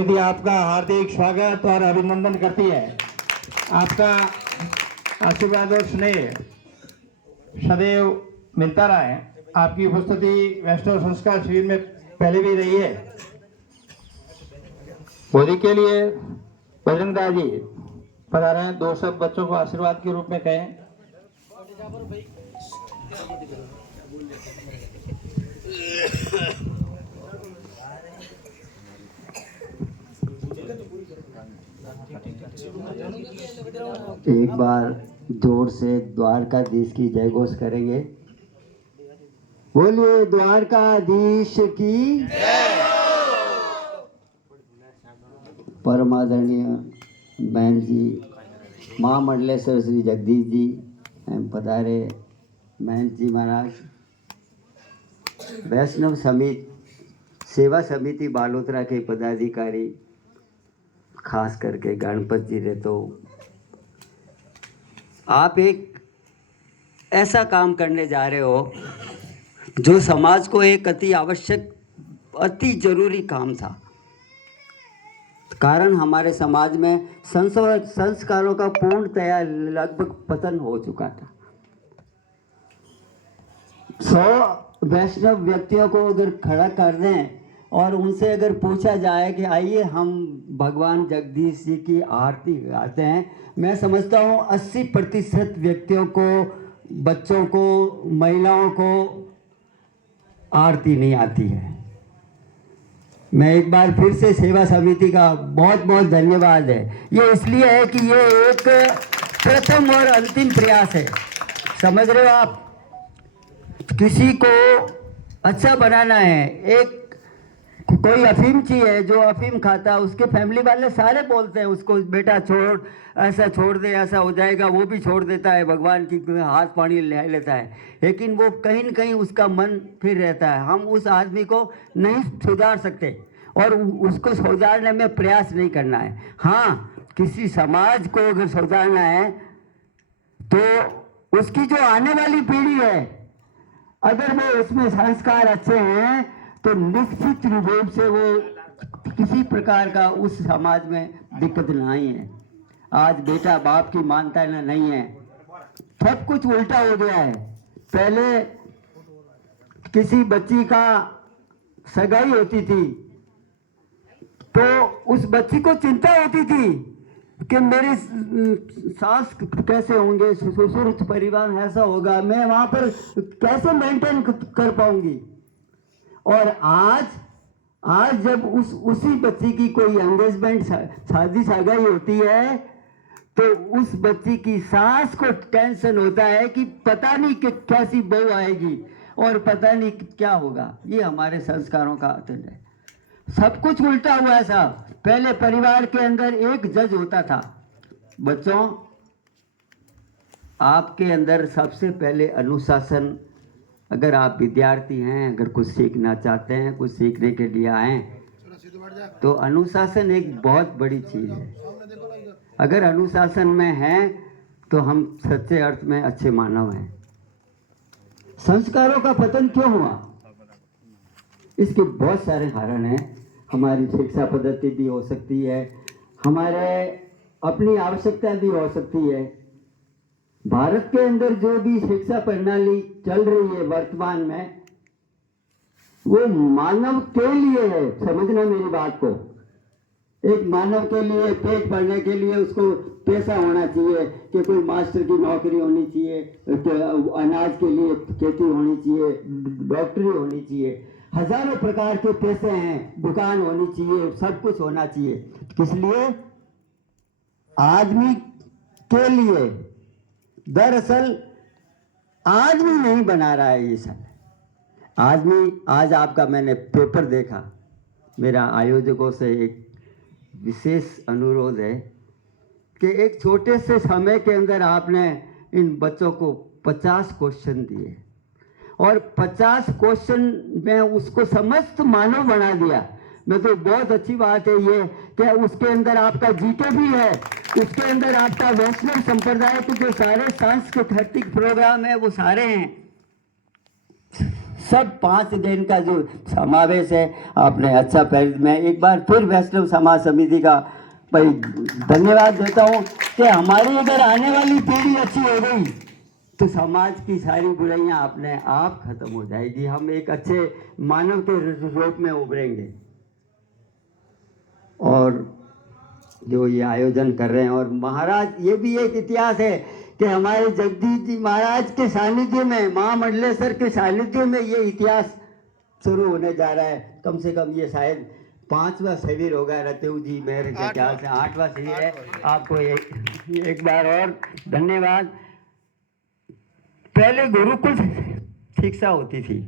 यदि आपका हार्दिक स्वागत और अभिनंदन करती है। आपका आशीर्वाद और स्नेह सदैव मिलता रहे। आपकी उपस्थिति वैष्णव संस्कार शिविर में पहले भी रही है। मोदी के लिए बजरंग दास जी पधारे हैं। दो शब्द बच्चों को आशीर्वाद के रूप में कहें। एक बार जोर से द्वारकाधीश की जय घोष करेंगे। बोलिए द्वारकाधीश की जय। परम आदरणीय बहन जी, महामंडलेश्वर श्री जगदीश जी एवं पधारे महंत जी महाराज, वैष्णव समिति सेवा समिति बालोतरा के पदाधिकारी, खास करके गणपत जी रे, तो आप एक ऐसा काम करने जा रहे हो जो समाज को एक अति आवश्यक, अति जरूरी काम था। कारण हमारे समाज में संस्कारों का पूर्णतया लगभग पतन हो चुका था। 100 वैष्णव व्यक्तियों को अगर खड़ा कर दें और उनसे अगर पूछा जाए कि आइए हम भगवान जगदीश जी की आरती गाते हैं, मैं समझता हूँ 80% व्यक्तियों को, बच्चों को, महिलाओं को आरती नहीं आती है। मैं एक बार फिर से सेवा समिति का बहुत बहुत धन्यवाद है। ये इसलिए है कि ये एक प्रथम और अंतिम प्रयास है। समझ रहे हो आप, किसी को अच्छा बनाना है। एक कोई अफीमची है जो अफीम खाता है, उसके फैमिली वाले सारे बोलते हैं उसको, बेटा छोड़, ऐसा छोड़ दे, ऐसा हो जाएगा। वो भी छोड़ देता है, भगवान की हाथ पानी ले लेता है, लेकिन वो कहीं न कहीं उसका मन फिर रहता है। हम उस आदमी को नहीं सुधार सकते और उसको सुधारने में प्रयास नहीं करना है। हाँ, किसी समाज को अगर सुधारना है तो उसकी जो आने वाली पीढ़ी है, अगर वो उसमें संस्कार अच्छे हैं तो निश्चित रूप से वो किसी प्रकार का उस समाज में दिक्कत नहीं है। आज बेटा बाप की मानता नहीं है, सब कुछ उल्टा हो गया है। पहले किसी बच्ची का सगाई होती थी तो उस बच्ची को चिंता होती थी कि मेरी सास कैसे होंगे, ससुर परिवार ऐसा होगा, मैं वहां पर कैसे मेंटेन कर पाऊंगी। और आज जब उसी बच्ची की कोई एंगेजमेंट, शादी सगाई होती है तो उस बच्ची की सास को टेंशन होता है कि पता नहीं कि कैसी बहू आएगी और पता नहीं क्या होगा। ये हमारे संस्कारों का अत्यंत है। सब कुछ उल्टा हुआ है साहब। पहले परिवार के अंदर एक जज होता था। बच्चों, आपके अंदर सबसे पहले अनुशासन, अगर आप विद्यार्थी हैं, अगर कुछ सीखना चाहते हैं, कुछ सीखने के लिए आए, तो अनुशासन एक बहुत बड़ी चीज़ है। अगर अनुशासन में हैं तो हम सच्चे अर्थ में अच्छे मानव हैं। संस्कारों का पतन क्यों हुआ? इसके बहुत सारे कारण हैं। हमारी शिक्षा पद्धति भी हो सकती है, हमारे अपनी आवश्यकता भी हो सकती है। भारत के अंदर जो भी शिक्षा प्रणाली चल रही है वर्तमान में, वो मानव के लिए है। समझना मेरी बात को। एक मानव के लिए, पेट भरने के लिए उसको पैसा होना चाहिए कि कोई मास्टर की नौकरी होनी चाहिए, अनाज के लिए खेती होनी चाहिए, डॉक्टरी होनी चाहिए, हजारों प्रकार के पैसे हैं, दुकान होनी चाहिए, सब कुछ होना चाहिए। किस लिए? आदमी के लिए। दरअसल आदमी नहीं बना रहा है ये सब। आदमी, आज आपका मैंने पेपर देखा, मेरा आयोजकों से एक विशेष अनुरोध है कि एक छोटे से समय के अंदर आपने इन बच्चों को 50 क्वेश्चन दिए और 50 क्वेश्चन में उसको समस्त मानव बना दिया। मैं तो बहुत अच्छी बात है ये कि उसके अंदर आपका जीके भी है, उसके अंदर आपका वैष्णव संप्रदाय के जो सारे सांस्कृतिक प्रोग्राम है वो सारे हैं। सब 5 दिन का जो समावेश है आपने अच्छा पहल। मैं एक बार फिर वैष्णव समाज समिति का भाई धन्यवाद देता हूँ कि हमारी अगर आने वाली पीढ़ी अच्छी हो गई तो समाज की सारी बुराइयां अपने आप खत्म हो जाएगी, हम एक अच्छे मानव के रूप में उभरेंगे। और जो ये आयोजन कर रहे हैं, और महाराज ये भी एक इतिहास है कि हमारे जगदीश जी महाराज के सानिध्य में, महामंडलेश्वर के सानिध्य में ये इतिहास शुरू होने जा रहा है। कम से कम ये शायद 5वां शिविर होगा, रतेव जी मेरे के ख्याल से 8वां शिविर है। आपको एक बार और धन्यवाद। पहले गुरुकुल शिक्षा होती थी,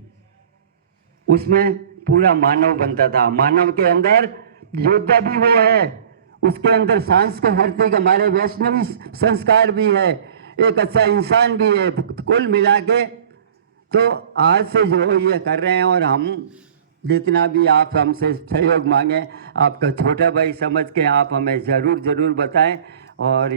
उसमें पूरा मानव बनता था, मानव के अंदर योद्धा भी वो है, उसके अंदर सांस्कृतिक हमारे वैष्णवी संस्कार भी है, एक अच्छा इंसान भी है, कुल मिला के। तो आज से जो ये कर रहे हैं, और हम जितना भी आप हमसे सहयोग मांगे, आपका छोटा भाई समझ के आप हमें ज़रूर बताएं। और